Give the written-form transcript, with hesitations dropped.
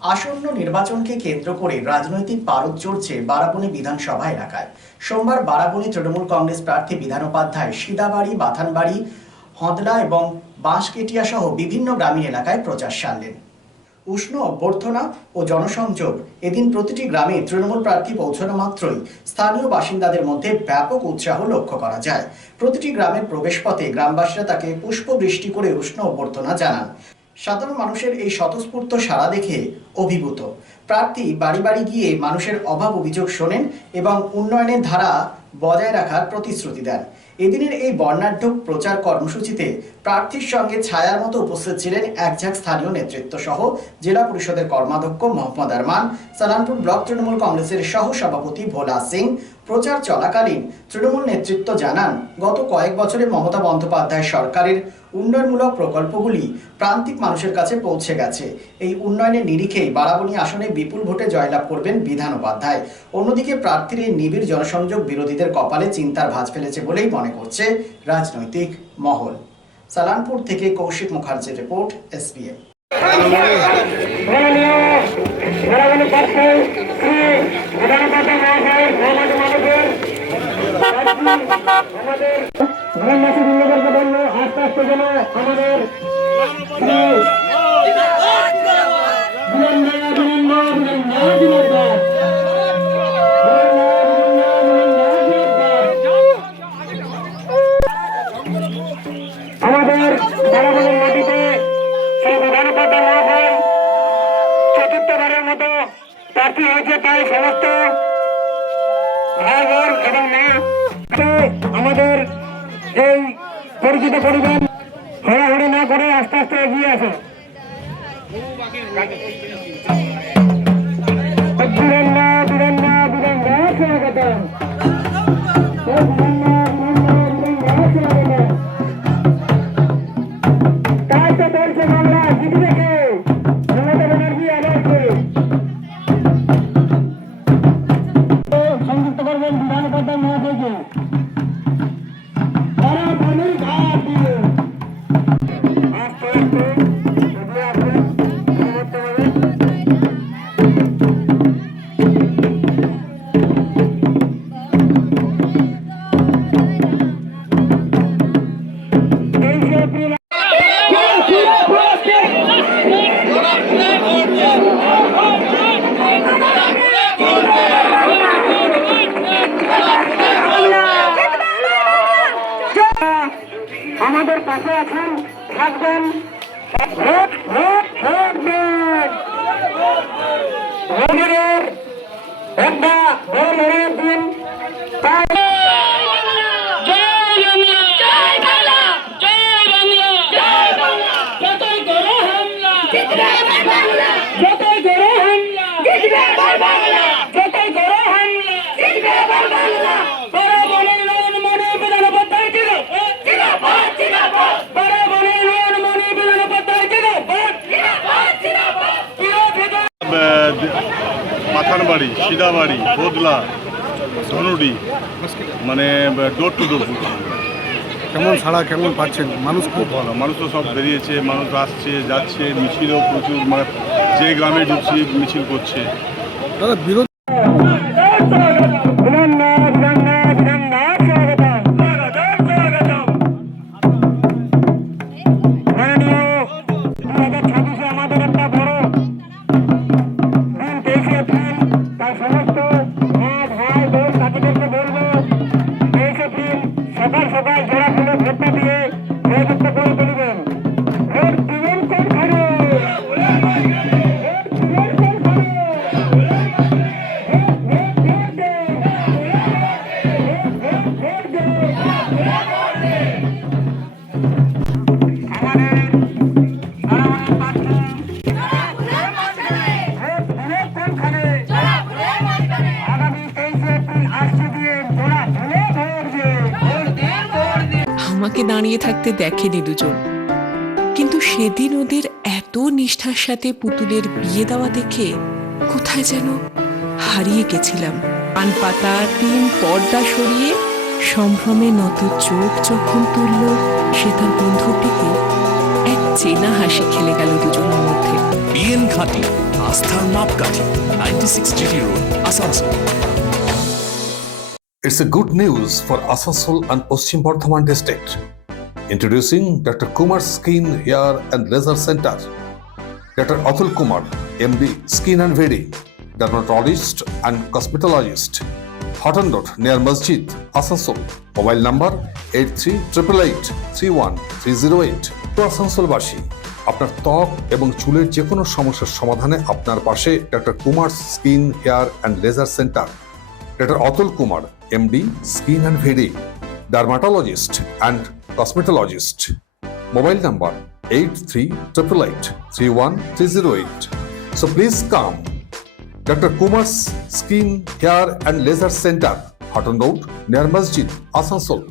আসন্ন নির্বাচনকে কেন্দ্র করে রাজনৈতিক পারদ চড়ছে বারাবণী বিধানসভা এলাকায়। সোমবার বারাবণী তৃণমূল কংগ্রেস প্রার্থী বিধান উপাধ্যায় সিদাবাড়ি, বাথানবাড়ি, হদলা এবং বাঁশকেটিয়া সহ বিভিন্ন গ্রামীণ এলাকায় প্রচার সারলেন। উষ্ণ অভ্যর্থনা ও জনসংযোগ এদিন প্রতিটি গ্রামে তৃণমূল প্রার্থী পৌঁছানো মাত্রই স্থানীয় বাসিন্দাদের মধ্যে ব্যাপক উৎসাহ লক্ষ্য করা যায়। প্রতিটি গ্রামের প্রবেশপথে গ্রামবাসীরা তাকে পুষ্পবৃষ্টি করে উষ্ণ অভ্যর্থনা জানান। সাধারণ মানুষের এই স্বতঃস্ফূর্ত সাড়া দেখে অভিভূত প্রার্থী বাড়ি বাড়ি গিয়ে মানুষের অভাব অভিযোগ শোনেন এবং উন্নয়নের ধারা বজায় রাখার প্রতিশ্রুতি দেন। এদিনের এই বর্ণাঢ্য প্রচার কর্মসূচিতে প্রার্থীর সঙ্গে ছায়ার মতো উপস্থিত ছিলেন একঝাঁক স্থানীয় নেতৃত্ব সহ জেলা পরিষদের কর্মাধ্যক্ষ মোহাম্মদ আরমান, সালানপুর ব্লক তৃণমূল কংগ্রেসের সহ সভাপতি ভোলা সিং। প্রচার চলাকালীন তৃণমূল নেতৃত্ব জানান, গত কয়েক বছরে মমতা বন্দ্যোপাধ্যায় সরকারের উন্নয়নমূলক প্রকল্পগুলি প্রান্তিক মানুষের কাছে পৌঁছে গেছে। এই উন্নয়নের নিরিখেই বারাবণী আসনে বিপুল ভোটে জয়লাভ করবেন বিধান উপাধ্যায়। অন্যদিকে প্রার্থীর এই নিবিড় জনসংযোগ বিরোধীদের কপালে চিন্তার ভাঁজ ফেলেছে বলেই মনে করছে রাজনৈতিক মহল। সালানপুর থেকে কৌশিক মুখার্জির রিপোর্ট, SBM। আমাদের বারাবণীর মাটিতে সেই বিধান উপাধ্যায় মহাশয় চতুর্থবারের মতো প্রার্থী হয়েছে। তাই সমস্ত ভাই বোন এবং মেয়ে আমাদের এই পরিচিত পরিবার হড়াহড়ি না করে আস্তে আস্তে এগিয়ে আসে। সংযুক্ত করবেন বিধান উপাধ্যায় মহাশয়কে। আস্তে আস্তে এগিয়ে আসবেন। আমাদের পাশে আছেন, থাকবেন। ভোট ভোট ভোট ভোট ভোটের একটা বড় লড়াইয়ের দিন। বাথানবাড়ি, সিদাবাড়ি, বদলা, ধনুডি, মানে ডোর টু ডোর। কেমন ছাড়া কেমন পাচ্ছেন? মানুষ খুব ভালো, মানুষ তো সব বেরিয়েছে, মানুষ আসছে যাচ্ছে, মিছিলও প্রচুর, মানে যে গ্রামে ঢুকছি মিছিল করছে। দাদা বিরোধী আমাদের একটা বড় সমস্ত মা ভাই বোন তাদেরকে বলবো, 23 এপ্রিল সকাল সকাল জোড়া খুলে ভোটটা দিয়ে জয়যুক্ত করে তুলবেন। ভোট দিবেন কোনখানে? আমাকে দাঁড়িয়ে থাকতে দেখেনি দুজন, কিন্তু সেদিন ওদের এত নিষ্ঠার সাথে পুতুলের বিয়ে দেওয়া দেখে কোথায় যেন হারিয়ে গেছিলাম। পান পাতা টিন পর্দা সরিয়ে সম্ভ্রমে নত চোখ যখন তুলল, সে তার বন্ধুর দিকে এক চেনা হাসি খেলে গেল দুজনের মধ্যে। বিএন খাতি আস্থার মাপকাঠি 96 GT road Asansol. It's a good news for Asansol and Paschim Bardhaman district. Introducing Dr. Kumar Skin, Hair and Laser Center. Dr. Atul Kumar, MD, Skin and Very, dermatologist and cosmetologist. Hotton Road near Masjid, Asansol. Mobile number 8388831308. তো আসানসোলবাসী, আপনার ত্বক এবং চুলের যে কোনো সমস্যার সমাধানে আপনার পাশে doctor Kumar skin hair and laser centre. Doctor Atul Kumar, MD, skin and very, dermatologist and cosmetologist. Mobile number 8388831308. So please come. Dr. Kumar's Skin, Hair and Laser Center, Hotton Road near Masjid, Asansol.